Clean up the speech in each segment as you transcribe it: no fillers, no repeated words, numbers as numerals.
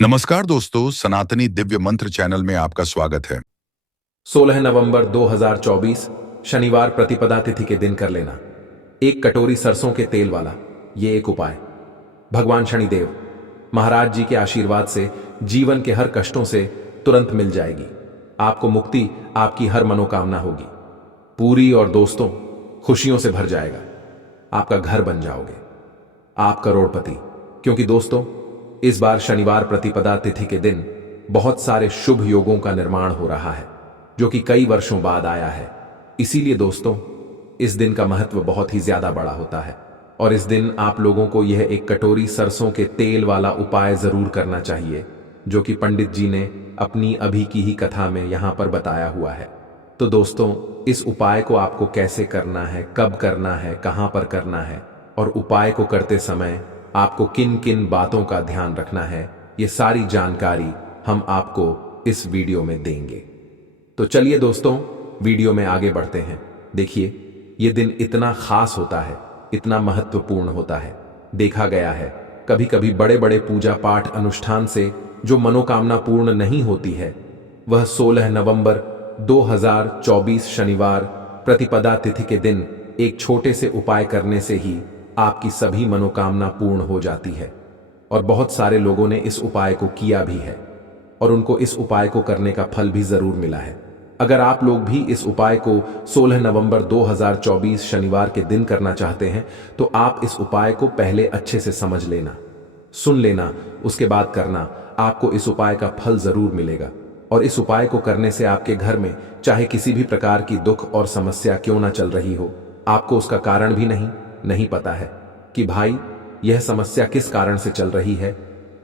नमस्कार दोस्तों, सनातनी दिव्य मंत्र चैनल में आपका स्वागत है। 16 नवंबर 2024 शनिवार प्रतिपदा तिथि के दिन कर लेना एक कटोरी सरसों के तेल वाला ये एक उपाय। भगवान शनिदेव महाराज जी के आशीर्वाद से जीवन के हर कष्टों से तुरंत मिल जाएगी। आपको मुक्ति, आपकी हर मनोकामना होगी पूरी और दोस्तों खुशियों से भर जाएगा। आपका घर बन जाओगे, आप करोड़पति। क्योंकि दोस्तों इस बार शनिवार प्रतिपदा तिथि के दिन बहुत सारे शुभ योगों का निर्माण हो रहा है जो कि कई वर्षों बाद आया है। इसीलिए दोस्तों इस दिन का महत्व बहुत ही ज्यादा बड़ा होता है और इस दिन आप लोगों को यह एक कटोरी सरसों के तेल वाला उपाय जरूर करना चाहिए जो कि पंडित जी ने अपनी अभी की ही कथा में यहां पर बताया हुआ है। तो दोस्तों इस उपाय को आपको कैसे करना है, कब करना है, कहां पर करना है और उपाय को करते समय आपको किन किन बातों का ध्यान रखना है, ये सारी जानकारी हम आपको इस वीडियो में देंगे। तो चलिए दोस्तों वीडियो में आगे बढ़ते हैं। देखिए ये दिन इतना खास होता है, इतना महत्वपूर्ण होता है। देखा गया है कभी कभी बड़े बड़े पूजा पाठ अनुष्ठान से जो मनोकामना पूर्ण नहीं होती है वह 16 नवंबर 2024 शनिवार प्रतिपदा तिथि के दिन एक छोटे से उपाय करने से ही आपकी सभी मनोकामना पूर्ण हो जाती है। और बहुत सारे लोगों ने इस उपाय को किया भी है और उनको इस उपाय को करने का फल भी जरूर मिला है। अगर आप लोग भी इस उपाय को 16 नवंबर 2024 शनिवार के दिन करना चाहते हैं तो आप इस उपाय को पहले अच्छे से समझ लेना, सुन लेना, उसके बाद करना। आपको इस उपाय का फल जरूर मिलेगा और इस उपाय को करने से आपके घर में चाहे किसी भी प्रकार की दुख और समस्या क्यों ना चल रही हो, आपको उसका कारण भी नहीं पता है कि भाई यह समस्या किस कारण से चल रही है,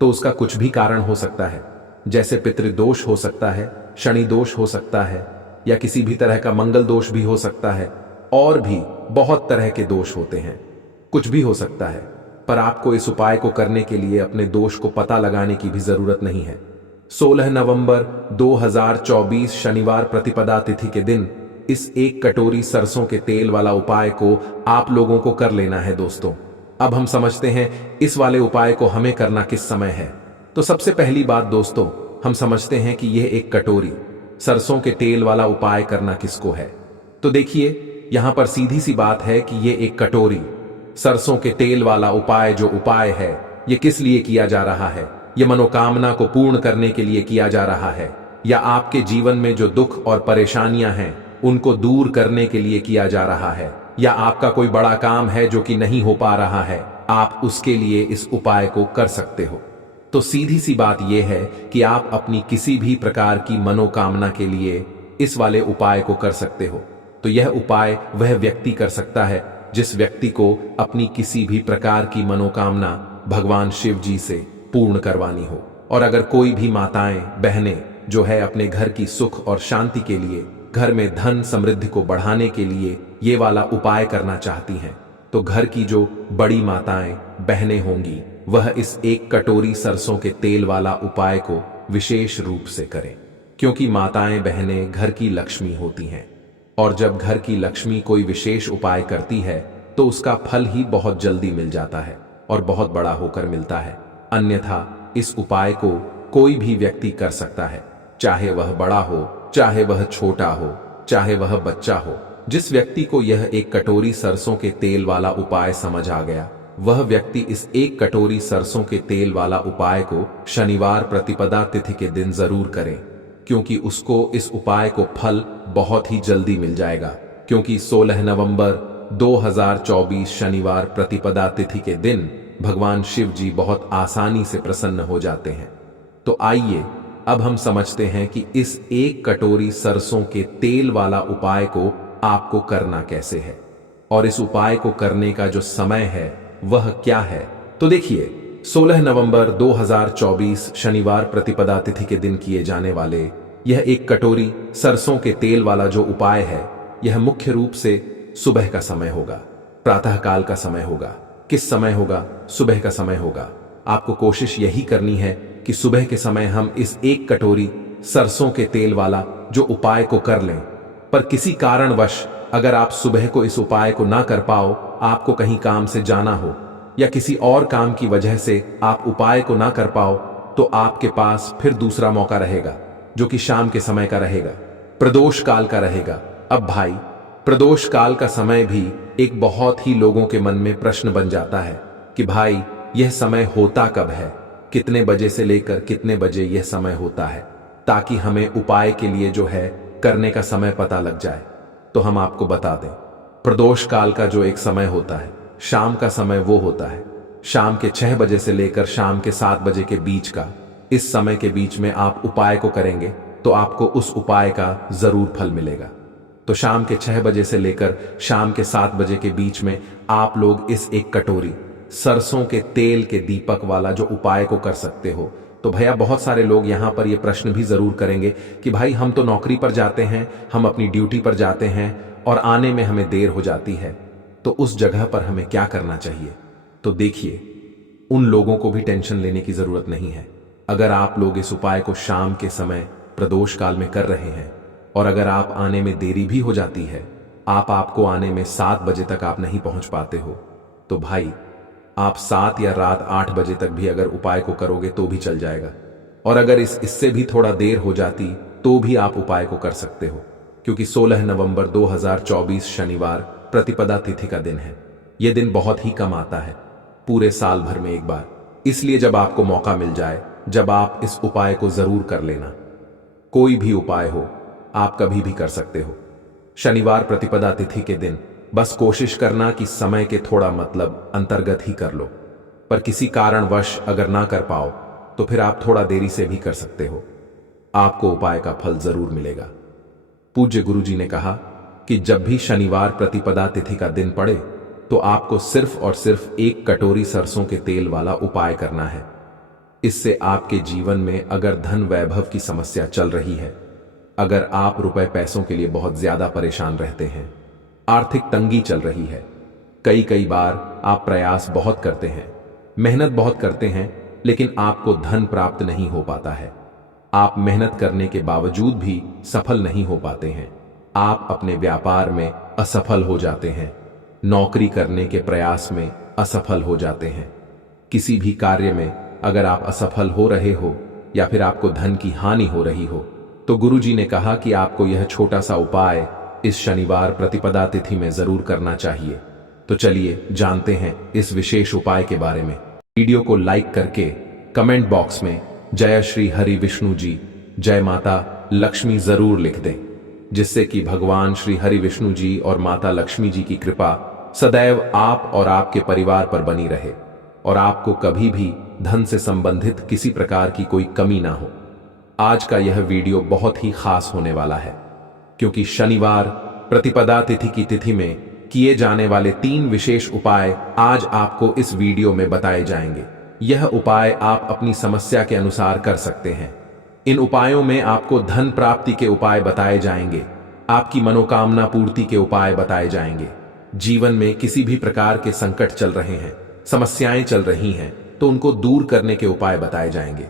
तो उसका कुछ भी कारण हो सकता है। जैसे पितृदोष हो सकता है, शनि दोष हो सकता है या किसी भी तरह का मंगल दोष भी हो सकता है और भी बहुत तरह के दोष होते हैं, कुछ भी हो सकता है। पर आपको इस उपाय को करने के लिए अपने दोष को पता लगाने की भी जरूरत नहीं है। 16 नवंबर 2024 शनिवार प्रतिपदा तिथि के दिन इस एक कटोरी सरसों के तेल वाला उपाय को आप लोगों को कर लेना है दोस्तों। अब हम समझते हैं इस वाले उपाय को हमें करना किस समय है। तो सबसे पहली बात दोस्तों हम समझते हैं कि यह एक कटोरी सरसों के तेल वाला उपाय करना किसको है। तो देखिए यहां पर सीधी सी बात है कि यह एक कटोरी सरसों के तेल वाला उपाय जो उपाय है यह किस लिए किया जा रहा है। यह मनोकामना को पूर्ण करने के लिए किया जा रहा है या आपके जीवन में जो दुख और परेशानियां हैं उनको दूर करने के लिए किया जा रहा है या आपका कोई बड़ा काम है जो कि नहीं हो पा रहा है, आप उसके लिए इस उपाय को कर सकते हो। तो सीधी सी बात यह है कि आप अपनी किसी भी प्रकार की मनोकामना के लिए इस वाले उपाय को कर सकते हो। तो यह उपाय वह व्यक्ति कर सकता है जिस व्यक्ति को अपनी किसी भी प्रकार की मनोकामना भगवान शिव जी से पूर्ण करवानी हो। और अगर कोई भी माताएं बहनें जो है अपने घर की सुख और शांति के लिए, घर में धन समृद्धि को बढ़ाने के लिए ये वाला उपाय करना चाहती हैं तो घर की जो बड़ी माताएं बहनें होंगी वह इस एक कटोरी सरसों के तेल वाला उपाय को विशेष रूप से करें। क्योंकि माताएं बहनें घर की लक्ष्मी होती हैं और जब घर की लक्ष्मी कोई विशेष उपाय करती है तो उसका फल ही बहुत जल्दी मिल जाता है और बहुत बड़ा होकर मिलता है। अन्यथा इस उपाय को कोई भी व्यक्ति कर सकता है, चाहे वह बड़ा हो, चाहे वह छोटा हो, चाहे वह बच्चा हो। जिस व्यक्ति को यह एक कटोरी सरसों के तेल वाला उपाय समझ आ गया वह व्यक्ति इस एक कटोरी सरसों के तेल वाला उपाय को शनिवार प्रतिपदा तिथि के दिन जरूर करें, क्योंकि उसको इस उपाय को फल बहुत ही जल्दी मिल जाएगा। क्योंकि 16 नवंबर 2024 शनिवार प्रतिपदा तिथि के दिन भगवान शिव जी बहुत आसानी से प्रसन्न हो जाते हैं। तो आइए अब हम समझते हैं कि इस एक कटोरी सरसों के तेल वाला उपाय को आपको करना कैसे है और इस उपाय को करने का जो समय है वह क्या है। तो देखिए 16 नवंबर 2024 शनिवार प्रतिपदा तिथि के दिन किए जाने वाले यह एक कटोरी सरसों के तेल वाला जो उपाय है यह मुख्य रूप से सुबह का समय होगा, प्रातः काल का समय होगा। किस समय होगा? सुबह का समय होगा। आपको कोशिश यही करनी है कि सुबह के समय हम इस एक कटोरी सरसों के तेल वाला जो उपाय को कर लें। पर किसी कारणवश अगर आप सुबह को इस उपाय को ना कर पाओ, आपको कहीं काम से जाना हो या किसी और काम की वजह से आप उपाय को ना कर पाओ, तो आपके पास फिर दूसरा मौका रहेगा, जो कि शाम के समय का रहेगा, प्रदोष काल का रहेगा। अब भाई, प्रदोष काल का समय भी एक बहुत ही लोगों के मन में प्रश्न बन जाता है कि भाई यह समय होता कब है, कितने बजे से लेकर कितने बजे यह समय होता है, ताकि हमें उपाय के लिए जो है करने का समय पता लग जाए। तो हम आपको बता दें, प्रदोष काल का जो एक समय होता है, शाम का समय, वो होता है शाम के 6 बजे से लेकर शाम के 7 बजे के बीच का। इस समय के बीच में आप उपाय को करेंगे तो आपको उस उपाय का जरूर फल मिलेगा। तो शाम के 6 बजे से लेकर शाम के 7 बजे के बीच में आप लोग इस एक कटोरी सरसों के तेल के दीपक वाला जो उपाय को कर सकते हो। तो भैया बहुत सारे लोग यहां पर ये प्रश्न भी जरूर करेंगे कि भाई हम तो नौकरी पर जाते हैं, हम अपनी ड्यूटी पर जाते हैं और आने में हमें देर हो जाती है, तो उस जगह पर हमें क्या करना चाहिए। तो देखिए, उन लोगों को भी टेंशन लेने की जरूरत नहीं है। अगर आप लोग इस उपाय को शाम के समय प्रदोष काल में कर रहे हैं और अगर आप आने में देरी भी हो जाती है, आपको आने में 7 बजे तक आप नहीं पहुंच पाते हो, तो भाई आप 7 या रात 8 बजे तक भी अगर उपाय को करोगे तो भी चल जाएगा। और अगर इससे भी थोड़ा देर हो जाती तो भी आप उपाय को कर सकते हो, क्योंकि 16 नवंबर 2024 शनिवार प्रतिपदा तिथि का दिन है। यह दिन बहुत ही कम आता है, पूरे साल भर में एक बार। इसलिए जब आपको मौका मिल जाए, जब आप इस उपाय को जरूर कर लेना। कोई भी उपाय हो, आप कभी भी कर सकते हो। शनिवार प्रतिपदा तिथि के दिन बस कोशिश करना कि समय के थोड़ा मतलब अंतर्गत ही कर लो, पर किसी कारणवश अगर ना कर पाओ तो फिर आप थोड़ा देरी से भी कर सकते हो। आपको उपाय का फल जरूर मिलेगा। पूज्य गुरुजी ने कहा कि जब भी शनिवार प्रतिपदा तिथि का दिन पड़े तो आपको सिर्फ और सिर्फ 1 कटोरी सरसों के तेल वाला उपाय करना है। इससे आपके जीवन में अगर धन वैभव की समस्या चल रही है, अगर आप रुपए पैसों के लिए बहुत ज्यादा परेशान रहते हैं, आर्थिक तंगी चल रही है, कई बार आप प्रयास बहुत करते हैं, मेहनत बहुत करते हैं, लेकिन आपको धन प्राप्त नहीं हो पाता है, आप मेहनत करने के बावजूद भी सफल नहीं हो पाते हैं, आप अपने व्यापार में असफल हो जाते हैं, नौकरी करने के प्रयास में असफल हो जाते हैं, किसी भी कार्य में अगर आप असफल हो रहे हो या फिर आपको धन की हानि हो रही हो, तो गुरुजी ने कहा कि आपको यह छोटा सा उपाय इस शनिवार प्रतिपदा तिथि में जरूर करना चाहिए। तो चलिए जानते हैं इस विशेष उपाय के बारे में। वीडियो को लाइक करके कमेंट बॉक्स में जय श्री हरि विष्णु जी, जय माता लक्ष्मी जरूर लिख दें, जिससे कि भगवान श्री हरि विष्णु जी और माता लक्ष्मी जी की कृपा सदैव आप और आपके परिवार पर बनी रहे और आपको कभी भी धन से संबंधित किसी प्रकार की कोई कमी ना हो। आज का यह वीडियो बहुत ही खास होने वाला है, क्योंकि शनिवार प्रतिपदा तिथि की तिथि में किए जाने वाले 3 विशेष उपाय आज आपको इस वीडियो में बताए जाएंगे। यह उपाय आप अपनी समस्या के अनुसार कर सकते हैं। इन उपायों में आपको धन प्राप्ति के उपाय बताए जाएंगे, आपकी मनोकामना पूर्ति के उपाय बताए जाएंगे। जीवन में किसी भी प्रकार के संकट चल रहे हैं, समस्याएं चल रही हैं, तो उनको दूर करने के उपाय बताए जाएंगे।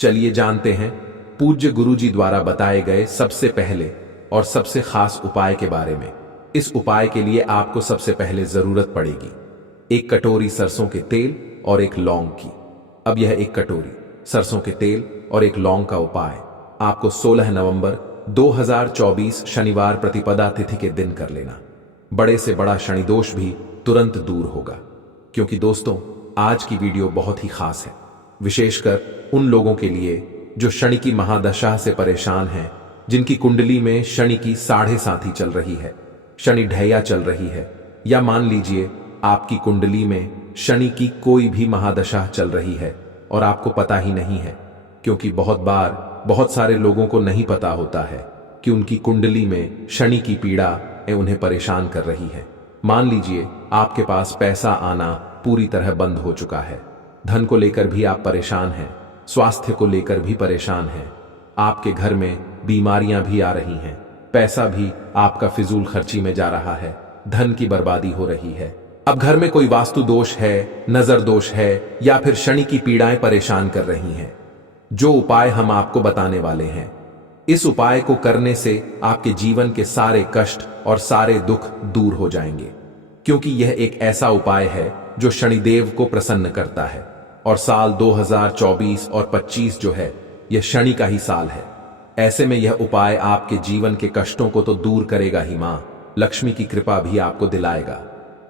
चलिए जानते हैं पूज्य गुरुजी द्वारा बताए गए सबसे पहले और सबसे खास उपाय के बारे में। इस उपाय के लिए आपको सबसे पहले जरूरत पड़ेगी 1 कटोरी सरसों के तेल और 1 लौंग की। अब यह 1 कटोरी सरसों के तेल और 1 लौंग का उपाय आपको 16 नवंबर 2024 शनिवार प्रतिपदा तिथि के दिन कर लेना। बड़े से बड़ा शनि दोष भी तुरंत दूर होगा, क्योंकि दोस्तों आज की वीडियो बहुत ही खास है, विशेषकर उन लोगों के लिए जो शनि की महादशा से परेशान हैं, जिनकी कुंडली में शनि की 7.5 चल रही है, शनि ढैया चल रही है, या मान लीजिए आपकी कुंडली में शनि की कोई भी महादशा चल रही है और आपको पता ही नहीं है, क्योंकि बहुत बार बहुत सारे लोगों को नहीं पता होता है कि उनकी कुंडली में शनि की पीड़ा उन्हें परेशान कर रही है। मान लीजिए आपके पास पैसा आना पूरी तरह बंद हो चुका है, धन को लेकर भी आप परेशान हैं, स्वास्थ्य को लेकर भी परेशान हैं, आपके घर में बीमारियां भी आ रही हैं, पैसा भी आपका फिजूल खर्ची में जा रहा है, धन की बर्बादी हो रही है। अब घर में कोई वास्तु दोष है, नजर दोष है, या फिर शनि की पीड़ाएं परेशान कर रही हैं। जो उपाय हम आपको बताने वाले हैं, इस उपाय को करने से आपके जीवन के सारे कष्ट और सारे दुख दूर हो जाएंगे, क्योंकि यह एक ऐसा उपाय है जो शनिदेव को प्रसन्न करता है और साल 2024 और 25 जो है यह शनि का ही साल है। ऐसे में यह उपाय आपके जीवन के कष्टों को तो दूर करेगा ही, मां लक्ष्मी की कृपा भी आपको दिलाएगा।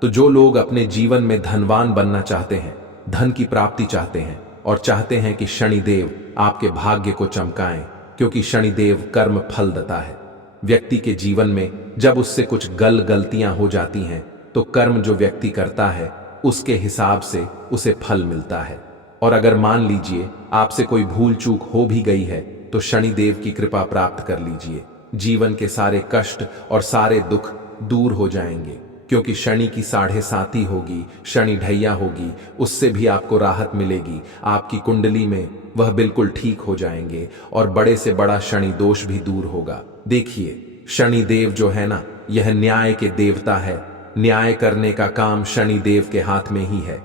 तो जो लोग अपने जीवन में धनवान बनना चाहते हैं, धन की प्राप्ति चाहते हैं और चाहते हैं कि शनिदेव आपके भाग्य को चमकाएं, क्योंकि शनिदेव कर्म फल देता है। व्यक्ति के जीवन में जब उससे कुछ गलतियां हो जाती हैं तो कर्म जो व्यक्ति करता है उसके हिसाब से उसे फल मिलता है। और अगर मान लीजिए आपसे कोई भूल चूक हो भी गई है तो शनिदेव की कृपा प्राप्त कर लीजिए, जीवन के सारे कष्ट और सारे दुख दूर हो जाएंगे, क्योंकि शनि की 7.5 होगी, शनि ढैया होगी, उससे भी आपको राहत मिलेगी। आपकी कुंडली में वह बिल्कुल ठीक हो जाएंगे और बड़े से बड़ा शनि दोष भी दूर होगा। देखिए, शनि देव जो है ना, यह न्याय के देवता है। न्याय करने का काम शनि देव के हाथ में ही है।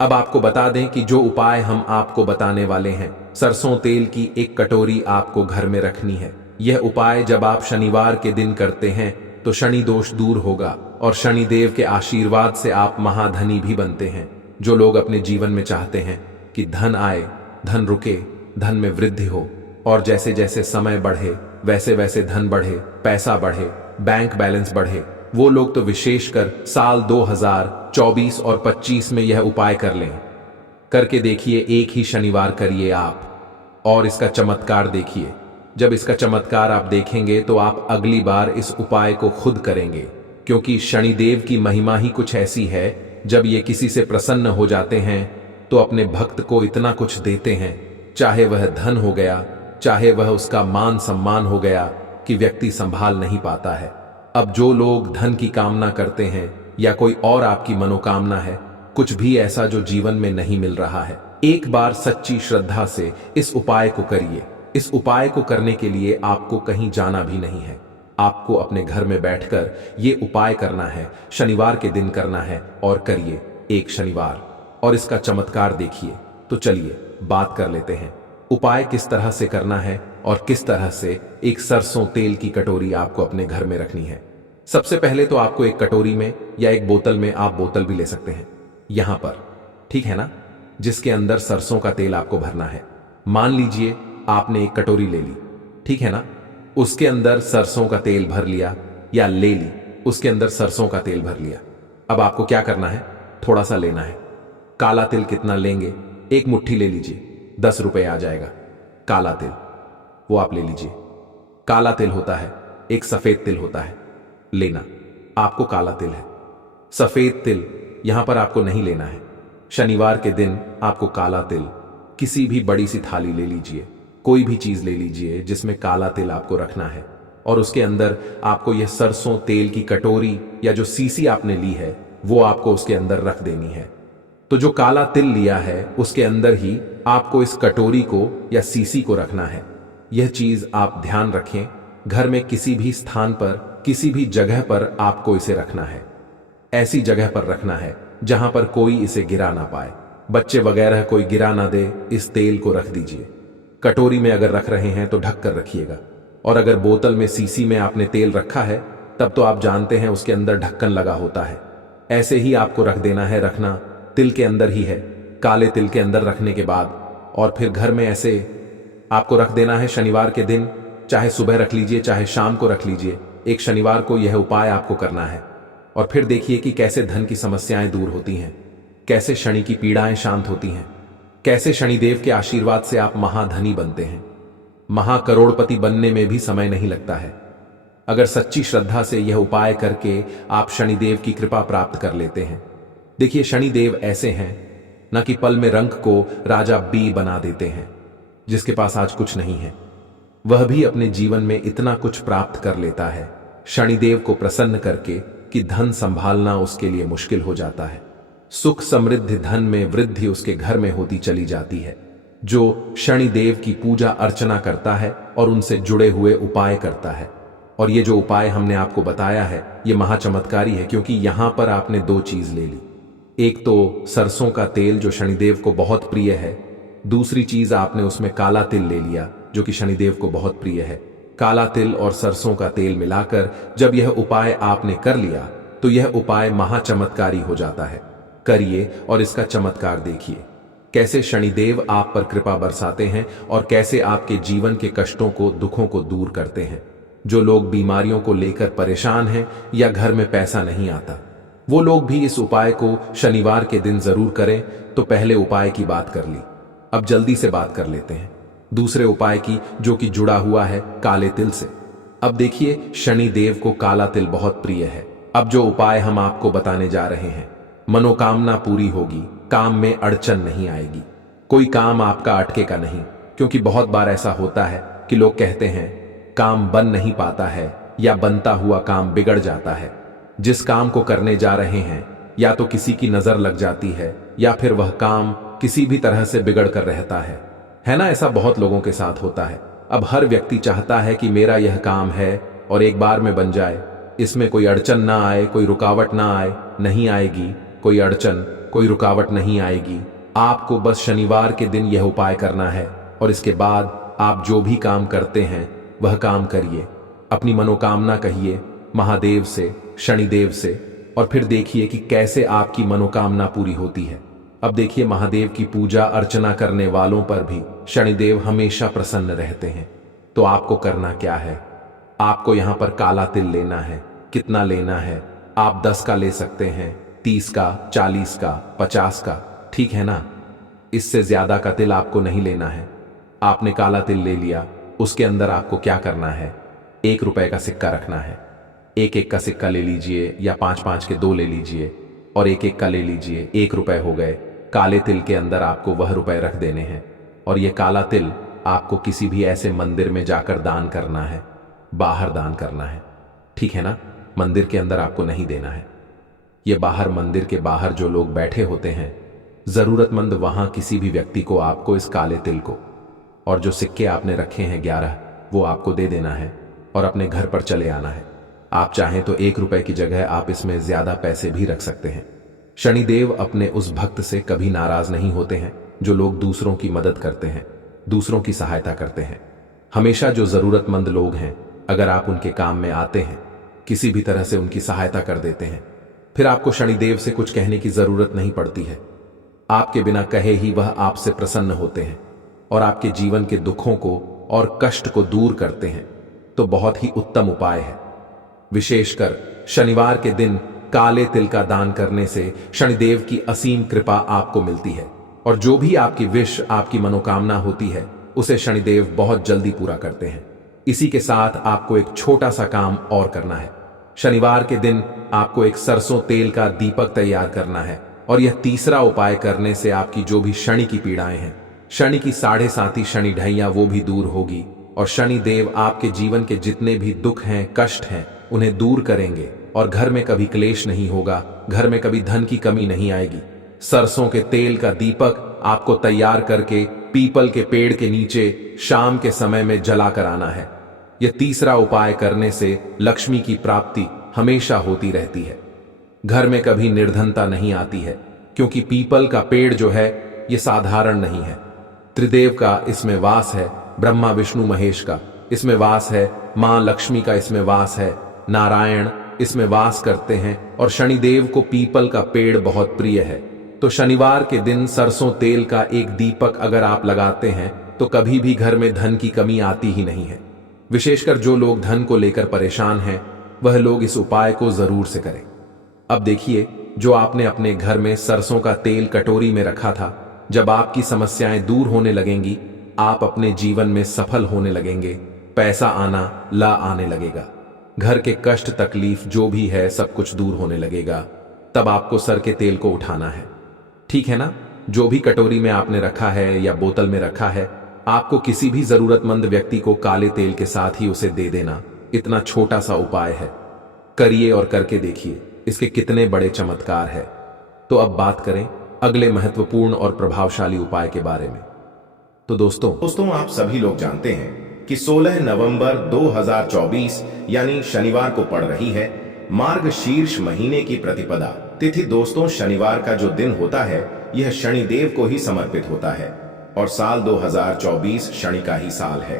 अब आपको बता दें कि जो उपाय हम आपको बताने वाले हैं, सरसों तेल की 1 कटोरी आपको घर में रखनी है। यह उपाय जब आप शनिवार के दिन करते हैं तो शनि दोष दूर होगा और शनि देव के आशीर्वाद से आप महाधनी भी बनते हैं। जो लोग अपने जीवन में चाहते हैं कि धन आए, धन रुके, धन में वृद्धि हो और जैसे जैसे समय बढ़े वैसे वैसे धन बढ़े, पैसा बढ़े, बैंक बैलेंस बढ़े, वो लोग तो विशेषकर साल 2024 और 25 में यह उपाय कर लें। करके देखिए, एक ही शनिवार करिए आप और इसका चमत्कार देखिए। जब इसका चमत्कार आप देखेंगे तो आप अगली बार इस उपाय को खुद करेंगे, क्योंकि शनिदेव की महिमा ही कुछ ऐसी है। जब ये किसी से प्रसन्न हो जाते हैं तो अपने भक्त को इतना कुछ देते हैं, चाहे वह धन हो गया, चाहे वह उसका मान सम्मान हो गया, कि व्यक्ति संभाल नहीं पाता है। अब जो लोग धन की कामना करते हैं या कोई और आपकी मनोकामना है, कुछ भी ऐसा जो जीवन में नहीं मिल रहा है, एक बार सच्ची श्रद्धा से इस उपाय को करिए। इस उपाय को करने के लिए आपको कहीं जाना भी नहीं है। आपको अपने घर में बैठकर ये उपाय करना है, शनिवार के दिन करना है और करिए एक शनिवार और इसका चमत्कार देखिए। तो चलिए बात कर लेते हैं उपाय किस तरह से करना है और किस तरह से एक सरसों तेल की कटोरी आपको अपने घर में रखनी है। सबसे पहले तो आपको एक कटोरी में या एक बोतल में, आप बोतल भी ले सकते हैं यहां पर, ठीक है ना, जिसके अंदर सरसों का तेल आपको भरना है। मान लीजिए आपने एक कटोरी ले ली, ठीक है ना, उसके अंदर सरसों का तेल भर लिया या ले ली, उसके अंदर सरसों का तेल भर लिया। अब आपको क्या करना है, थोड़ा सा लेना है। काला तिल कितना लेंगे, 1 मुट्ठी ले लीजिए, 10 रुपए आ जाएगा। काला तिल वो आप ले लीजिए। काला तिल होता है, एक सफेद तिल होता है, लेना आपको काला तिल है। सफेद तिल यहां पर आपको नहीं लेना है। शनिवार के दिन आपको काला तिल किसी भी बड़ी सी थाली ले लीजिए, कोई भी चीज ले लीजिए जिसमें काला तिल आपको रखना है और उसके अंदर आपको यह सरसों तेल की कटोरी या जो सीसी आपने ली है वो आपको उसके अंदर रख देनी है। तो जो काला तिल लिया है उसके अंदर ही आपको इस कटोरी को या सीसी को रखना है। यह चीज आप ध्यान रखें, घर में किसी भी स्थान पर, किसी भी जगह पर आपको इसे रखना है। ऐसी जगह पर रखना है जहां पर कोई इसे गिरा ना पाए, बच्चे वगैरह कोई गिरा ना दे। इस तेल को रख दीजिए। कटोरी में अगर रख रहे हैं तो ढक कर रखिएगा, और अगर बोतल में, सीसी में आपने तेल रखा है तब तो आप जानते हैं उसके अंदर ढक्कन लगा होता है। ऐसे ही आपको रख देना है, रखना तिल के अंदर ही है। काले तिल के अंदर रखने के बाद और फिर घर में ऐसे आपको रख देना है। शनिवार के दिन चाहे सुबह रख लीजिए चाहे शाम को रख लीजिए, एक शनिवार को यह उपाय आपको करना है। और फिर देखिए कि कैसे धन की समस्याएं दूर होती हैं, कैसे शनि की पीड़ाएं शांत होती हैं, कैसे शनिदेव के आशीर्वाद से आप महाधनी बनते हैं। महाकरोड़पति बनने में भी समय नहीं लगता है अगर सच्ची श्रद्धा से यह उपाय करके आप शनिदेव की कृपा प्राप्त कर लेते हैं। देखिए, शनिदेव ऐसे हैं न कि पल में रंक को राजा बी बना देते हैं। जिसके पास आज कुछ नहीं है वह भी अपने जीवन में इतना कुछ प्राप्त कर लेता है शनिदेव को प्रसन्न करके कि धन संभालना उसके लिए मुश्किल हो जाता है। सुख समृद्धि धन में वृद्धि उसके घर में होती चली जाती है। जो शनिदेव की पूजा अर्चना करता है और उनसे जुड़े हुए उपाय करता है, और ये जो उपाय हमने आपको बताया है ये महाचमत्कारी है, क्योंकि यहां पर आपने 2 चीज ले ली। एक तो सरसों का तेल जो शनिदेव को बहुत प्रिय है, दूसरी चीज आपने उसमें काला तिल ले लिया जो कि शनिदेव को बहुत प्रिय है। काला तिल और सरसों का तेल मिलाकर जब यह उपाय आपने कर लिया तो यह उपाय महाचमत्कारी हो जाता है। करिए और इसका चमत्कार देखिए कैसे शनिदेव आप पर कृपा बरसाते हैं और कैसे आपके जीवन के कष्टों को, दुखों को दूर करते हैं। जो लोग बीमारियों को लेकर परेशान हैं या घर में पैसा नहीं आता, वो लोग भी इस उपाय को शनिवार के दिन जरूर करें। तो पहले उपाय की बात कर ली, अब जल्दी से बात कर लेते हैं दूसरे उपाय की, जो कि जुड़ा हुआ है काले तिल से। अब देखिए, शनि देव को काला तिल बहुत प्रिय है। अब जो उपाय हम आपको बताने जा रहे हैं, मनोकामना पूरी होगी, काम में अड़चन नहीं आएगी, कोई काम आपका अटकेगा नहीं। क्योंकि बहुत बार ऐसा होता है कि लोग कहते हैं काम बन नहीं पाता है या बनता हुआ काम बिगड़ जाता है। जिस काम को करने जा रहे हैं या तो किसी की नजर लग जाती है या फिर वह काम किसी भी तरह से बिगड़ कर रहता है ना। ऐसा बहुत लोगों के साथ होता है। अब हर व्यक्ति चाहता है कि मेरा यह काम है और एक बार में बन जाए, इसमें कोई अड़चन ना आए, कोई रुकावट ना आए। नहीं आएगी कोई अड़चन, कोई रुकावट नहीं आएगी। आपको बस शनिवार के दिन यह उपाय करना है और इसके बाद आप जो भी काम करते हैं वह काम करिए। अपनी मनोकामना कहिए महादेव से, शनिदेव से, और फिर देखिए कि कैसे आपकी मनोकामना पूरी होती है। अब देखिए, महादेव की पूजा अर्चना करने वालों पर भी शनिदेव हमेशा प्रसन्न रहते हैं। तो आपको करना क्या है, आपको यहां पर काला तिल लेना है। कितना लेना है? आप 10 का ले सकते हैं, 30 का, 40 का, 50 का, ठीक है ना। इससे ज्यादा का तिल आपको नहीं लेना है। आपने काला तिल ले लिया, उसके अंदर आपको क्या करना है, 1 रुपए का सिक्का रखना है। 1-1 का सिक्का ले लीजिए या 5-5 के 2 ले लीजिए और 1-1 का ले लीजिए। 1 रुपए हो गए। काले तिल के अंदर आपको वह रुपए रख देने हैं और यह काला तिल आपको किसी भी ऐसे मंदिर में जाकर दान करना है, बाहर दान करना है, ठीक है ना। मंदिर के अंदर आपको नहीं देना है। ये बाहर, मंदिर के बाहर जो लोग बैठे होते हैं जरूरतमंद, वहां किसी भी व्यक्ति को आपको इस काले तिल को और जो सिक्के आपने रखे हैं 11, वो आपको दे देना है और अपने घर पर चले आना है। आप चाहें तो 1 रुपए की जगह आप इसमें ज्यादा पैसे भी रख सकते हैं। शनिदेव अपने उस भक्त से कभी नाराज नहीं होते हैं जो लोग दूसरों की मदद करते हैं, दूसरों की सहायता करते हैं। हमेशा जो जरूरतमंद लोग हैं, अगर आप उनके काम में आते हैं, किसी भी तरह से उनकी सहायता कर देते हैं, फिर आपको शनिदेव से कुछ कहने की जरूरत नहीं पड़ती है। आपके बिना कहे ही वह आपसे प्रसन्न होते हैं और आपके जीवन के दुखों को और कष्ट को दूर करते हैं। तो बहुत ही उत्तम उपाय है। विशेषकर शनिवार के दिन काले तिल का दान करने से शनिदेव की असीम कृपा आपको मिलती है और जो भी आपकी विश, आपकी मनोकामना होती है, उसे शनिदेव बहुत जल्दी पूरा करते हैं। इसी के साथ आपको एक छोटा सा काम और करना है। शनिवार के दिन आपको एक सरसों तेल का दीपक तैयार करना है और यह तीसरा उपाय करने से आपकी जो भी शनि की पीड़ाएं हैं, शनि की 7.5 शनि ढैया, वो भी दूर होगी और शनि देव आपके जीवन के जितने भी दुख हैं, कष्ट हैं, उन्हें दूर करेंगे और घर में कभी क्लेश नहीं होगा, घर में कभी धन की कमी नहीं आएगी। सरसों के तेल का दीपक आपको तैयार करके पीपल के पेड़ के नीचे शाम के समय में जला कर आना है। यह तीसरा उपाय करने से लक्ष्मी की प्राप्ति हमेशा होती रहती है। घर में कभी निर्धनता नहीं आती है, क्योंकि पीपल का पेड़ जो है ये साधारण नहीं है। त्रिदेव का इसमें वास है, ब्रह्मा विष्णु महेश का इसमें वास है, मां लक्ष्मी का इसमें वास है, नारायण इसमें वास करते हैं और शनिदेव को पीपल का पेड़ बहुत प्रिय है। तो शनिवार के दिन सरसों तेल का एक दीपक अगर आप लगाते हैं तो कभी भी घर में धन की कमी आती ही नहीं है। विशेषकर जो लोग धन को लेकर परेशान हैं, वह लोग इस उपाय को जरूर से करें। अब देखिए, जो आपने अपने घर में सरसों का तेल कटोरी में रखा था, जब आपकी समस्याएं दूर होने लगेंगी, आप अपने जीवन में सफल होने लगेंगे, पैसा आना ला आने लगेगा, घर के कष्ट तकलीफ जो भी है सब कुछ दूर होने लगेगा। तब आपको सर के तेल को उठाना है, ठीक है ना। जो भी कटोरी में आपने रखा है या बोतल में रखा है, आपको किसी भी जरूरतमंद व्यक्ति को काले तेल के साथ ही उसे दे देना। इतना छोटा सा उपाय है, करिए और करके देखिए इसके कितने बड़े चमत्कार है। तो अब बात करें अगले महत्वपूर्ण और प्रभावशाली उपाय के बारे में। तो दोस्तों आप सभी लोग जानते हैं कि 16 नवंबर 2024 यानी शनिवार को पड़ रही है मार्गशीर्ष महीने की प्रतिपदा तिथि। दोस्तों, शनिवार का जो दिन होता है यह शनिदेव को ही समर्पित होता है और साल 2024 शनि का ही साल है।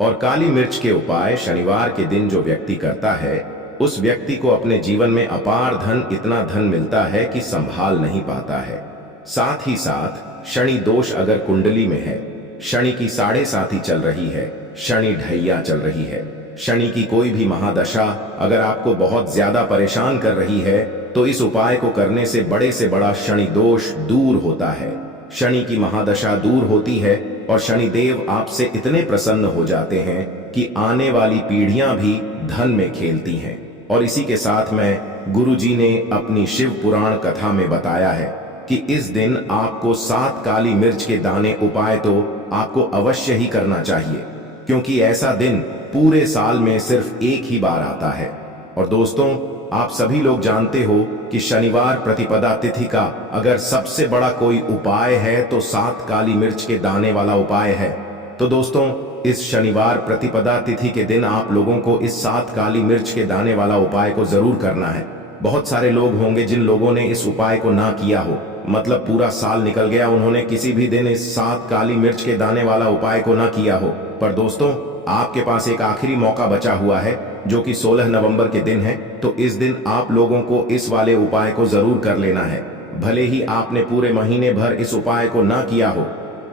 और काली मिर्च के उपाय शनिवार के दिन जो व्यक्ति करता है, उस व्यक्ति को अपने जीवन में अपार धन, इतना धन मिलता है कि संभाल नहीं पाता है। साथ ही साथ शनि दोष अगर कुंडली में है, शनि की 7.5 चल रही है, शनि ढैया चल रही है, शनि की कोई भी महादशा अगर आपको बहुत ज्यादा परेशान कर रही है, तो इस उपाय को करने से बड़ा शनि दोष दूर होता है। शनि की महादशा दूर होती है और शनि देव आपसे इतने प्रसन्न हो जाते हैं कि आने वाली पीढ़ियां भी धन में खेलती हैं। और इसी के साथ में गुरुजी ने अपनी शिव पुराण कथा में बताया है कि इस दिन आपको 7 काली मिर्च के दाने उपाय तो आपको अवश्य ही करना चाहिए, क्योंकि ऐसा दिन पूरे साल में सिर्फ एक ही बार आता है। और दोस्तों, आप सभी लोग जानते हो कि शनिवार प्रतिपदा तिथि का अगर सबसे बड़ा कोई उपाय है तो 7 काली मिर्च के दाने वाला उपाय है। तो दोस्तों, इस शनिवार प्रतिपदा तिथि के दिन आप लोगों को इस 7 काली मिर्च के दाने वाला उपाय को जरूर करना है। बहुत सारे लोग होंगे जिन लोगों ने इस उपाय को ना किया हो, मतलब पूरा साल निकल गया, उन्होंने किसी भी दिन इस 7 काली मिर्च के दाने वाला उपाय को ना किया हो। पर दोस्तों, आपके पास एक आखिरी मौका बचा हुआ है जो कि 16 नवंबर के दिन है। तो इस दिन आप लोगों को इस वाले उपाय को जरूर कर लेना है। भले ही आपने पूरे महीने भर इस उपाय को ना किया हो,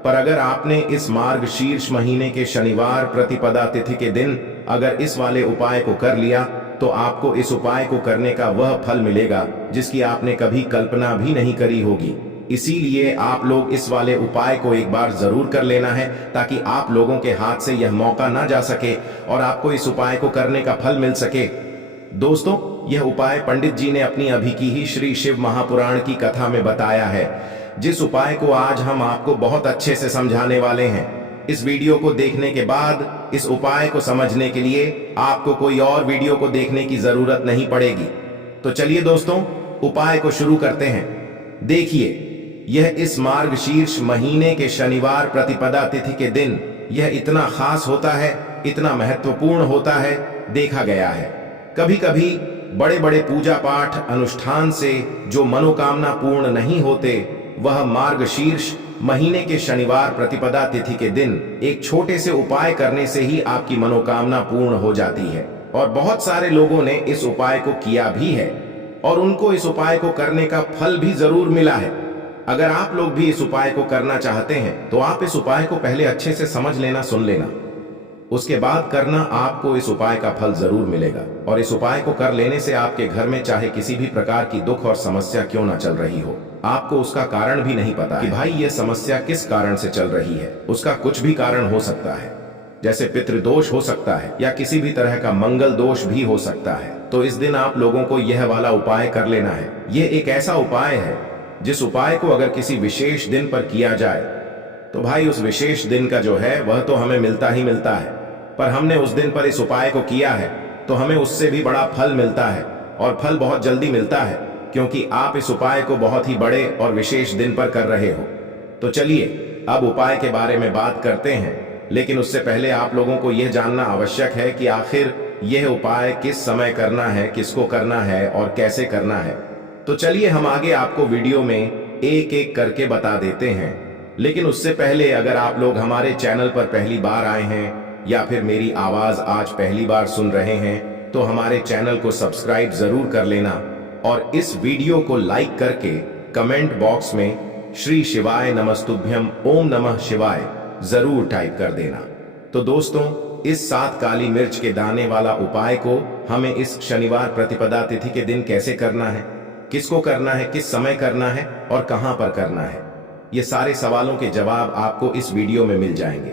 पर अगर आपने इस मार्गशीर्ष महीने के शनिवार प्रतिपदा तिथि के दिन अगर इस वाले उपाय को कर लिया, तो आपको इस उपाय को करने का वह फल मिलेगा जिसकी आपने कभी कल्पना भी नहीं करी होगी। इसीलिए आप लोग इस वाले उपाय को एक बार जरूर कर लेना है, ताकि आप लोगों के हाथ से यह मौका ना जा सके और आपको इस उपाय को करने का फल मिल सके। दोस्तों, यह उपाय पंडित जी ने अपनी अभी की ही श्री शिव महापुराण की कथा में बताया है, जिस उपाय को आज हम आपको बहुत अच्छे से समझाने वाले हैं। इस वीडियो को देखने के बाद इस उपाय को समझने के लिए आपको कोई और वीडियो को देखने की जरूरत नहीं पड़ेगी। तो चलिए दोस्तों, उपाय को शुरू करते हैं। देखिए, यह इस मार्गशीर्ष महीने के शनिवार प्रतिपदा तिथि के दिन यह इतना खास होता है, इतना महत्वपूर्ण होता है, देखा गया है। कभी कभी बड़े बड़े पूजा पाठ अनुष्ठान से जो मनोकामना पूर्ण नहीं होते, वह मार्गशीर्ष महीने के शनिवार प्रतिपदा तिथि के दिन एक छोटे से उपाय करने से ही आपकी मनोकामना पूर्ण हो जाती है। और बहुत सारे लोगों ने इस उपाय को किया भी है और उनको इस उपाय को करने का फल भी जरूर मिला है। अगर आप लोग भी इस उपाय को करना चाहते हैं तो आप इस उपाय को पहले अच्छे से समझ लेना, सुन लेना, उसके बाद करना, आपको इस उपाय का फल जरूर मिलेगा। और इस उपाय को कर लेने से आपके घर में चाहे किसी भी प्रकार की दुख और समस्या क्यों ना चल रही हो, आपको उसका कारण भी नहीं पता कि भाई यह समस्या किस कारण से चल रही है। उसका कुछ भी कारण हो सकता है, जैसे पितृदोष हो सकता है या किसी भी तरह का मंगल दोष भी हो सकता है। तो इस दिन आप लोगों को यह वाला उपाय कर लेना है। यह एक ऐसा उपाय है जिस उपाय को अगर किसी विशेष दिन पर किया जाए तो भाई उस विशेष दिन का जो है वह तो हमें मिलता ही मिलता है, पर हमने उस दिन पर इस उपाय को किया है तो हमें उससे भी बड़ा फल मिलता है, और फल बहुत जल्दी मिलता है, क्योंकि आप इस उपाय को बहुत ही बड़े और विशेष दिन पर कर रहे हो। तो चलिए अब उपाय के बारे में बात करते हैं, लेकिन उससे पहले आप लोगों को यह जानना आवश्यक है कि आखिर यह उपाय किस समय करना है, किसको करना है और कैसे करना है। तो चलिए हम आगे आपको वीडियो में एक एक करके बता देते हैं। लेकिन उससे पहले अगर आप लोग हमारे चैनल पर पहली बार आए हैं या फिर मेरी आवाज आज पहली बार सुन रहे हैं, तो हमारे चैनल को सब्सक्राइब जरूर कर लेना और इस वीडियो को लाइक करके कमेंट बॉक्स में श्री शिवाय नमस्तुभ्यम ओम नमः शिवाय जरूर टाइप कर देना। तो दोस्तों, इस 7 काली मिर्च के दाने वाला उपाय को हमें इस शनिवार प्रतिपदा तिथि के दिन कैसे करना है, किसको करना है, किस समय करना है और कहां पर करना है, ये सारे सवालों के जवाब आपको इस वीडियो में मिल जाएंगे।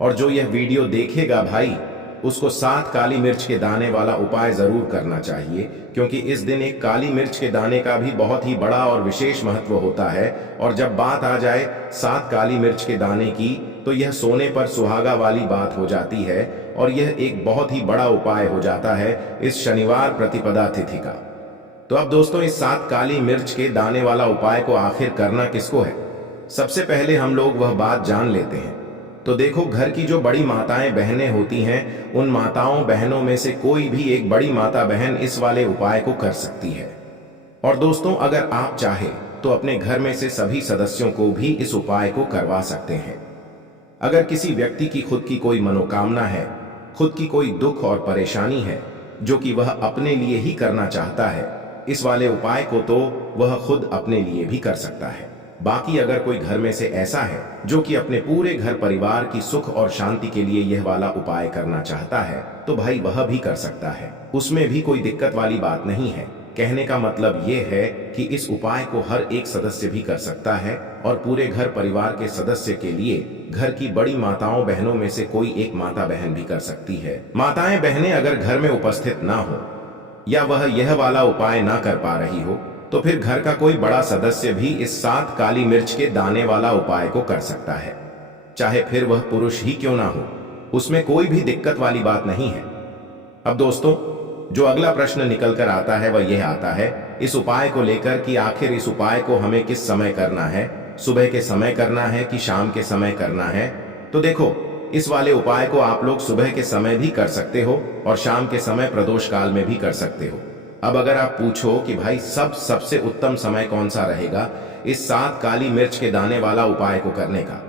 और जो यह वीडियो देखेगा भाई, उसको 7 काली मिर्च के दाने वाला उपाय जरूर करना चाहिए, क्योंकि इस दिन एक काली मिर्च के दाने का भी बहुत ही बड़ा और विशेष महत्व होता है। और जब बात आ जाए 7 काली मिर्च के दाने की, तो यह सोने पर सुहागा वाली बात हो जाती है और यह एक बहुत ही बड़ा उपाय हो जाता है इस शनिवार प्रतिपदा तिथि का। तो अब दोस्तों, इस 7 काली मिर्च के दाने वाला उपाय को आखिर करना किसको है, सबसे पहले हम लोग वह बात जान लेते हैं। तो देखो, घर की जो बड़ी माताएं बहनें होती हैं, उन माताओं बहनों में से कोई भी एक बड़ी माता बहन इस वाले उपाय को कर सकती है। और दोस्तों, अगर आप चाहे तो अपने घर में से सभी सदस्यों को भी इस उपाय को करवा सकते हैं। अगर किसी व्यक्ति की खुद की कोई मनोकामना है, खुद की कोई दुख और परेशानी है जो कि वह अपने लिए ही करना चाहता है, इस वाले उपाय को तो वह खुद अपने लिए भी कर सकता है। बाकी अगर कोई घर में से ऐसा है जो कि अपने पूरे घर परिवार की सुख और शांति के लिए यह वाला उपाय करना चाहता है तो भाई वह भी कर सकता है, उसमें भी कोई दिक्कत वाली बात नहीं है। कहने का मतलब ये है कि इस उपाय को हर एक सदस्य भी कर सकता है और पूरे घर परिवार के सदस्य के लिए घर की बड़ी माताओं बहनों में से कोई एक माता बहन भी कर सकती है। माताएं बहनें अगर घर में उपस्थित ना हो या वह यह वाला उपाय ना कर पा रही हो तो फिर घर का कोई बड़ा सदस्य भी इस 7 काली मिर्च के दाने वाला उपाय को कर सकता है, चाहे फिर वह पुरुष ही क्यों ना हो, उसमें कोई भी दिक्कत वाली बात नहीं है। अब दोस्तों, जो अगला प्रश्न निकल कर आता है वह यह आता है इस उपाय को लेकर कि आखिर इस उपाय को हमें किस समय करना है, सुबह के समय करना है कि शाम के समय करना है। तो देखो, इस वाले उपाय को आप लोग सुबह के समय भी कर सकते हो और शाम के समय प्रदोष काल में भी कर सकते हो। अब अगर आप पूछो कि भाई सबसे उत्तम समय कौन सा रहेगा इस 7 काली मिर्च के दाने वाला उपाय को करने का,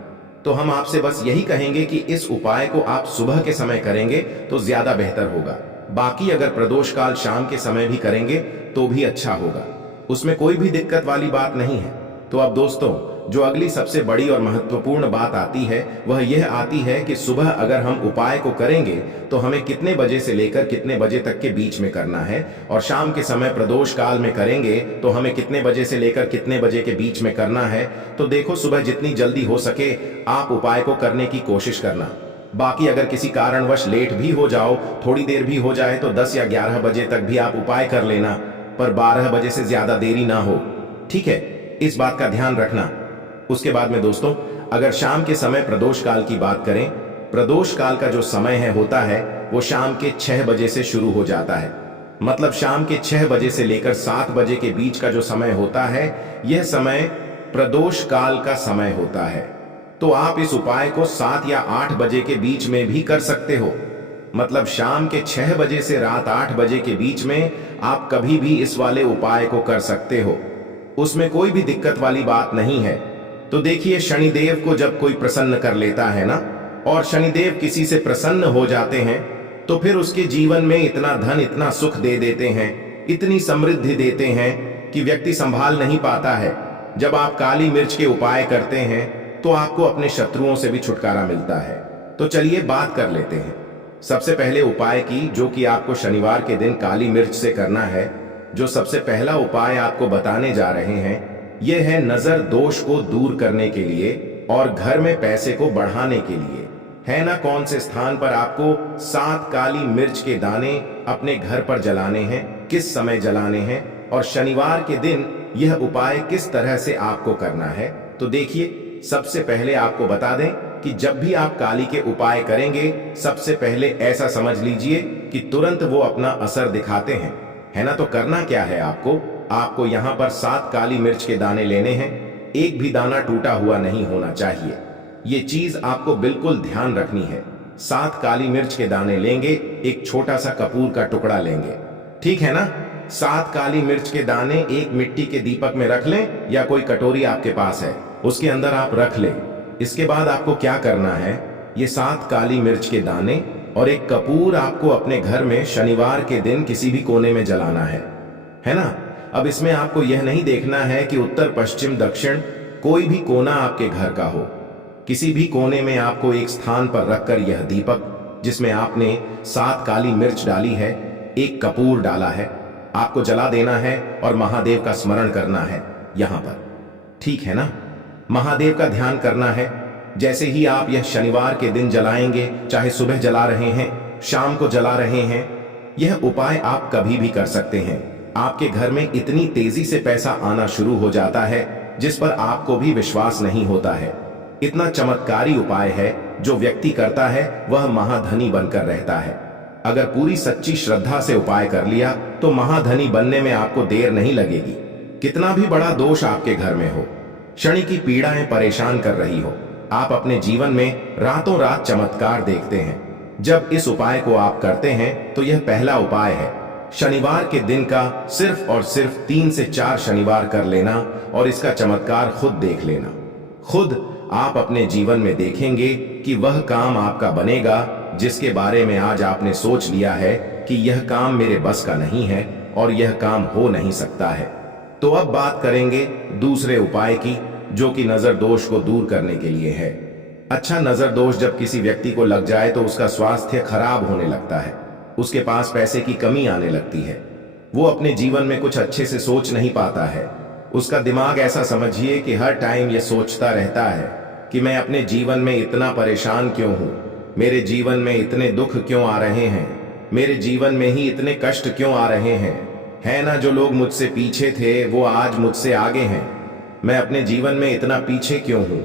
तो हम आपसे बस यही कहेंगे कि इस उपाय को आप सुबह के समय करेंगे तो ज्यादा बेहतर होगा। बाकी अगर प्रदोष काल शाम के समय भी करेंगे तो भी अच्छा होगा, उसमें कोई भी दिक्कत वाली बात नहीं है। तो अब दोस्तों, जो अगली सबसे बड़ी और महत्वपूर्ण बात आती है वह यह आती है कि सुबह अगर हम उपाय को करेंगे तो हमें कितने बजे से लेकर कितने बजे तक के बीच में करना है, और शाम के समय प्रदोष काल में करेंगे तो हमें कितने बजे से लेकर कितने बजे के बीच में करना है। तो देखो, सुबह जितनी जल्दी हो सके आप उपाय को करने की कोशिश करना। बाकी अगर किसी कारणवश लेट भी हो जाओ, थोड़ी देर भी हो जाए, तो 10 या 11 बजे तक भी आप उपाय कर लेना, पर 12 बजे से ज्यादा देरी ना हो, ठीक है? इस बात का ध्यान रखना। उसके बाद में दोस्तों, अगर शाम के समय प्रदोष काल की बात करें, प्रदोष काल का जो समय होता है वो शाम के 6 बजे से शुरू हो जाता है। मतलब शाम के 6 बजे से लेकर 7 बजे के बीच का जो समय होता है यह समय प्रदोष काल का समय होता है। तो आप इस उपाय को 7 या 8 बजे के बीच में भी कर सकते हो। मतलब शाम के 6 बजे से रात 8 बजे के बीच में आप कभी भी इस वाले उपाय को कर सकते हो, उसमें कोई भी दिक्कत वाली बात नहीं है। तो देखिए, शनिदेव को जब कोई प्रसन्न कर लेता है ना, और शनिदेव किसी से प्रसन्न हो जाते हैं तो फिर उसके जीवन में इतना धन, इतना सुख दे देते हैं, इतनी समृद्धि देते हैं कि व्यक्ति संभाल नहीं पाता है। जब आप काली मिर्च के उपाय करते हैं तो आपको अपने शत्रुओं से भी छुटकारा मिलता है। तो चलिए बात कर लेते हैं सबसे पहले उपाय की, जो कि आपको शनिवार के दिन काली मिर्च से करना है। जो सबसे पहला उपाय आपको बताने जा रहे हैं यह है नजर दोष को दूर करने के लिए और घर में पैसे को बढ़ाने के लिए। है ना, कौन से स्थान पर आपको 7 काली मिर्च के दाने अपने घर पर जलाने हैं, किस समय जलाने हैं, और शनिवार के दिन यह उपाय किस तरह से आपको करना है। तो देखिए, सबसे पहले आपको बता दें कि जब भी आप काली के उपाय करेंगे, सबसे पहले ऐसा समझ लीजिए कि तुरंत वो अपना असर दिखाते हैं, है ना। तो करना क्या है आपको यहाँ पर 7 काली मिर्च के दाने लेने हैं। एक भी दाना टूटा हुआ नहीं होना चाहिए, ये चीज आपको बिल्कुल ध्यान रखनी है। 7 काली मिर्च के दाने लेंगे, एक छोटा सा कपूर का टुकड़ा लेंगे, ठीक है ना। 7 काली मिर्च के दाने एक मिट्टी के दीपक में रख लें या कोई कटोरी आपके पास है उसके अंदर आप रख लें। इसके बाद आपको क्या करना है, ये 7 काली मिर्च के दाने और एक कपूर आपको अपने घर में शनिवार के दिन किसी भी कोने में जलाना है ना। अब इसमें आपको यह नहीं देखना है कि उत्तर, पश्चिम, दक्षिण, कोई भी कोना आपके घर का हो, किसी भी कोने में आपको एक स्थान पर रखकर यह दीपक जिसमें आपने 7 काली मिर्च डाली है, एक कपूर डाला है, आपको जला देना है और महादेव का स्मरण करना है यहां पर, ठीक है ना। महादेव का ध्यान करना है। जैसे ही आप यह शनिवार के दिन जलाएंगे, चाहे सुबह जला रहे हैं, शाम को जला रहे हैं, यह उपाय आप कभी भी कर सकते हैं। आपके घर में इतनी तेजी से पैसा आना शुरू हो जाता है जिस पर आपको भी विश्वास नहीं होता है। इतना चमत्कारी उपाय है, जो व्यक्ति करता है वह महाधनी बनकर रहता है। अगर पूरी सच्ची श्रद्धा से उपाय कर लिया तो महाधनी बनने में आपको देर नहीं लगेगी। कितना भी बड़ा दोष आपके घर में हो, शनि की पीड़ाएं परेशान कर रही हो, आप अपने जीवन में रातों रात चमत्कार देखते हैं। जब इस उपाय को आप करते हैं तो यह पहला उपाय है, शनिवार के दिन का सिर्फ और सिर्फ 3 से 4 शनिवार कर लेना और इसका चमत्कार खुद देख लेना। खुद आप अपने जीवन में देखेंगे कि वह काम आपका बनेगा जिसके बारे में आज आपने सोच लिया है कि यह काम मेरे बस का नहीं है और यह काम हो नहीं सकता है। तो अब बात करेंगे दूसरे उपाय की, जो कि नजर दोष को दूर करने के लिए है। अच्छा नजर दोष जब किसी व्यक्ति को लग जाए तो उसका स्वास्थ्य खराब होने लगता है, उसके पास पैसे की कमी आने लगती है, वो अपने जीवन में कुछ अच्छे से सोच नहीं पाता है। उसका दिमाग ऐसा समझिए कि हर टाइम ये सोचता रहता है कि मैं अपने जीवन में इतना परेशान क्यों हूं, मेरे जीवन में इतने दुख क्यों आ रहे हैं, मेरे जीवन में ही इतने कष्ट क्यों आ रहे हैं। है ना, जो लोग मुझसे पीछे थे वो आज मुझसे आगे हैं, मैं अपने जीवन में इतना पीछे क्यों हूं।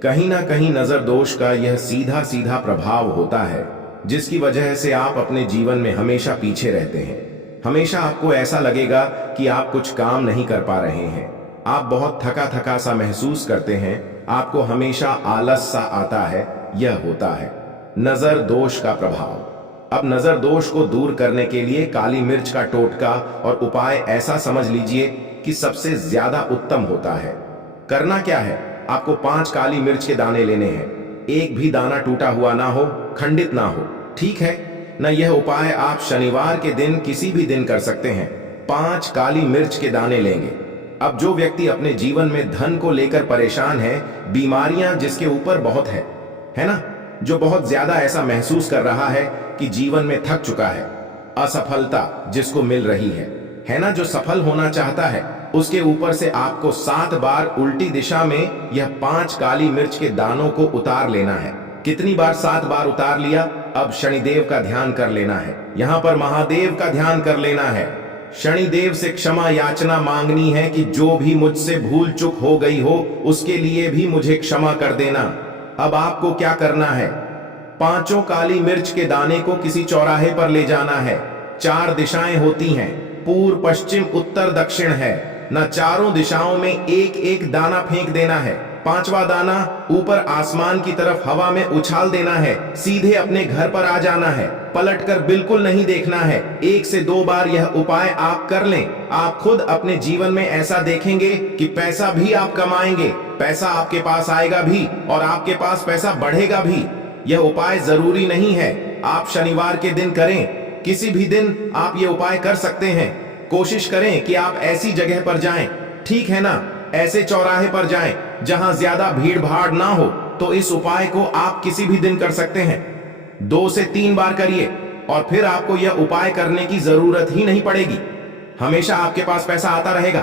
कहीं ना कहीं नजर दोष का यह सीधा सीधा प्रभाव होता है, जिसकी वजह से आप अपने जीवन में हमेशा पीछे रहते हैं। हमेशा आपको ऐसा लगेगा कि आप कुछ काम नहीं कर पा रहे हैं, आप बहुत थका थका सा महसूस करते हैं, आपको हमेशा आलस सा आता है। यह होता है नजर दोष का प्रभाव। अब नजर दोष को दूर करने के लिए काली मिर्च का टोटका और उपाय ऐसा समझ लीजिए कि सबसे ज्यादा उत्तम होता है। करना क्या है, आपको 5 काली मिर्च के दाने लेने हैं, एक भी दाना टूटा हुआ ना हो, खंडित ना हो, ठीक है ना। यह उपाय आप शनिवार के दिन किसी भी दिन कर सकते हैं। 5 काली मिर्च के दाने लेंगे। अब जो व्यक्ति अपने जीवन में धन को लेकर परेशान है, बीमारियां जिसके ऊपर बहुत है ना, जो बहुत ज्यादा ऐसा महसूस कर रहा है कि जीवन में थक चुका है, असफलता जिसको मिल रही है ना, जो सफल होना चाहता है, उसके ऊपर से आपको 7 बार उल्टी दिशा में यह 5 काली मिर्च के दानों को उतार लेना है। कितनी बार? 7 बार उतार लिया। अब शनिदेव का ध्यान कर लेना है, यहां पर महादेव का ध्यान कर लेना है। शनिदेव से क्षमा याचना मांगनी है कि जो भी मुझसे भूल चूक हो गई हो उसके लिए भी मुझे क्षमा कर देना। अब आपको क्या करना है, 5 काली मिर्च के दाने को किसी चौराहे पर ले जाना है। 4 दिशाएं होती हैं, पूर्व पश्चिम उत्तर दक्षिण है ना, चारों दिशाओं में एक एक दाना फेंक देना है। 5वां दाना ऊपर आसमान की तरफ हवा में उछाल देना है। सीधे अपने घर पर आ जाना है, पलटकर बिल्कुल नहीं देखना है। 1 से 2 बार यह उपाय आप कर लें, आप खुद अपने जीवन में ऐसा देखेंगे कि पैसा भी आप कमाएंगे, पैसा आपके पास आएगा भी और आपके पास पैसा बढ़ेगा भी। यह उपाय जरूरी नहीं है आप शनिवार के दिन करें, किसी भी दिन आप ये उपाय कर सकते हैं। कोशिश करें कि आप ऐसी जगह पर जाएं, ठीक है ना, ऐसे चौराहे पर जाएं जहां ज्यादा भीड़ भाड़ ना हो। तो इस उपाय को आप किसी भी दिन कर सकते हैं। 2 से 3 बार करिए और फिर आपको यह उपाय करने की जरूरत ही नहीं पड़ेगी, हमेशा आपके पास पैसा आता रहेगा।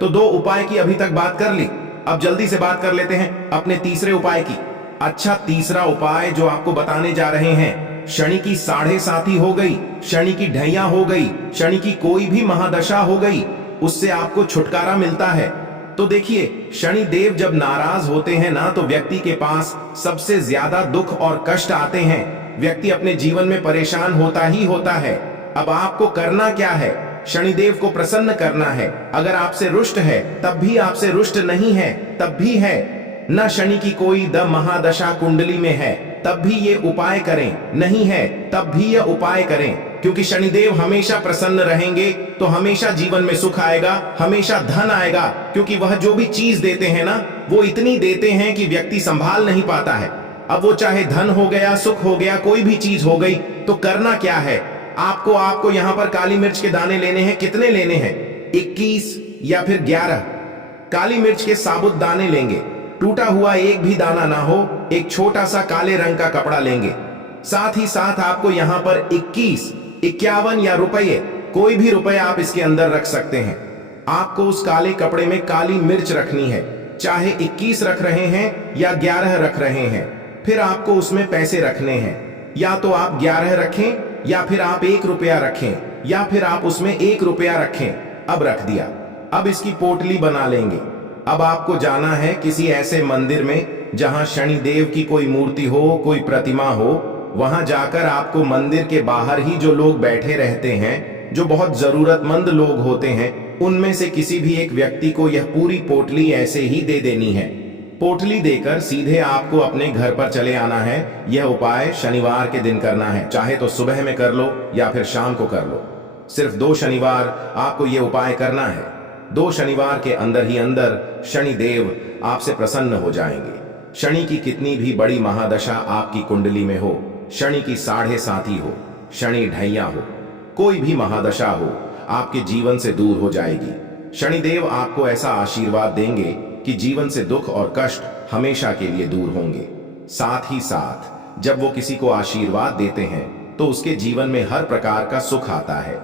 तो 2 उपाय की अभी तक बात कर ली, अब जल्दी से बात कर लेते हैं अपने तीसरे उपाय की। अच्छा, तीसरा उपाय जो आपको बताने जा रहे हैं, शनि की 7.5 हो गई, शनि की ढैया हो गई, शनि की कोई भी महादशा हो गई, उससे आपको छुटकारा मिलता है। तो देखिए, शनि देव जब नाराज होते हैं ना, तो व्यक्ति के पास सबसे ज्यादा दुख और कष्ट आते हैं। व्यक्ति अपने जीवन में परेशान होता ही होता है। अब आपको करना क्या है, शनिदेव को प्रसन्न करना है। अगर आपसे रुष्ट है तब भी, आपसे रुष्ट नहीं है तब भी है न, शनि की कोई महादशा कुंडली में है तब भी ये उपाय करें, नहीं है तब भी ये उपाय करें, क्योंकि शनिदेव हमेशा प्रसन्न रहेंगे तो हमेशा जीवन में सुख आएगा, हमेशा धन आएगा। क्योंकि वह जो भी चीज देते हैं ना, वो इतनी देते हैं कि व्यक्ति संभाल नहीं पाता है। अब वो चाहे धन हो गया, सुख हो गया, कोई भी चीज हो गई। तो करना क्या है, आपको यहाँ पर काली मिर्च के दाने लेने हैं। कितने लेने हैं? 21 या फिर 11 काली मिर्च के साबुत दाने लेंगे। टूटा हुआ एक भी दाना ना हो, एक छोटा सा काले रंग का कपड़ा लेंगे। साथ ही साथ आपको यहाँ पर 21, 51 या रुपये, कोई भी रुपए आप इसके अंदर रख सकते हैं। आपको उस काले कपड़े में काली मिर्च रखनी है, चाहे 21 रख रहे हैं या 11 रख रहे हैं। फिर आपको उसमें पैसे रखने हैं, या तो आप 11 रखें या फिर आप 1 रुपया रखें या फिर आप उसमें 1 रुपया रखें। अब रख दिया, अब इसकी पोटली बना लेंगे। अब आपको जाना है किसी ऐसे मंदिर में जहां शनिदेव की कोई मूर्ति हो, कोई प्रतिमा हो। वहां जाकर आपको मंदिर के बाहर ही जो लोग बैठे रहते हैं, जो बहुत जरूरतमंद लोग होते हैं, उनमें से किसी भी एक व्यक्ति को यह पूरी पोटली ऐसे ही दे देनी है। पोटली देकर सीधे आपको अपने घर पर चले आना है। यह उपाय शनिवार के दिन करना है, चाहे तो सुबह में कर लो या फिर शाम को कर लो। सिर्फ 2 शनिवार आपको यह उपाय करना है। 2 शनिवार के अंदर ही अंदर शनिदेव आपसे प्रसन्न हो जाएंगे। शनि की कितनी भी बड़ी महादशा आपकी कुंडली में हो, शनि की 7.5 हो, शनि ढैया हो, कोई भी महादशा हो, आपके जीवन से दूर हो जाएगी। शनिदेव आपको ऐसा आशीर्वाद देंगे कि जीवन से दुख और कष्ट हमेशा के लिए दूर होंगे। साथ ही साथ जब वो किसी को आशीर्वाद देते हैं तो उसके जीवन में हर प्रकार का सुख आता है,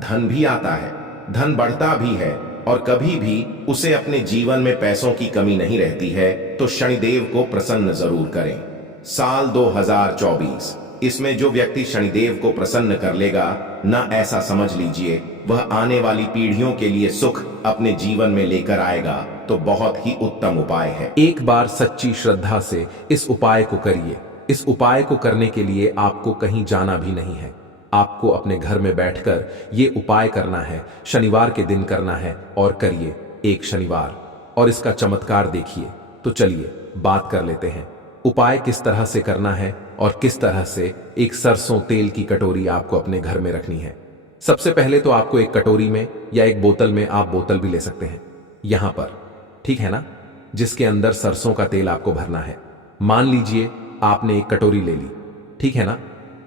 धन भी आता है, धन बढ़ता भी है और कभी भी उसे अपने जीवन में पैसों की कमी नहीं रहती है। तो शनिदेव को प्रसन्न जरूर करें। साल 2024, इसमें जो व्यक्ति शनिदेव को प्रसन्न कर लेगा ना, ऐसा समझ लीजिए वह आने वाली पीढ़ियों के लिए सुख अपने जीवन में लेकर आएगा। तो बहुत ही उत्तम उपाय है। एक बार सच्ची श्रद्धा से इस उपाय को करिए। इस उपाय को करने के लिए आपको कहीं जाना भी नहीं है। आपको अपने घर में बैठकर ये उपाय करना है, शनिवार के दिन करना है और करिए एक शनिवार, और इसका चमत्कार देखिए। तो चलिए बात कर लेते हैं उपाय किस तरह से करना है और किस तरह से एक सरसों तेल की कटोरी आपको अपने घर में रखनी है। सबसे पहले तो आपको एक कटोरी में या एक बोतल में, आप बोतल भी ले सकते हैं यहां पर, ठीक है ना, जिसके अंदर सरसों का तेल आपको भरना है। मान लीजिए आपने एक कटोरी ले ली, ठीक है ना,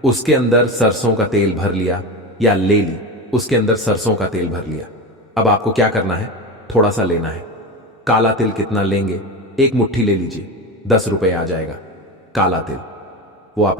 उसके अंदर सरसों का तेल भर लिया, या ले ली, उसके अंदर सरसों का तेल भर लिया। अब आपको क्या करना है, थोड़ा सा लेना है। काला तिल कितना लेंगे, एक मुट्ठी ले लीजिए, 10 रुपए आ जाएगा काला तिल। वो आप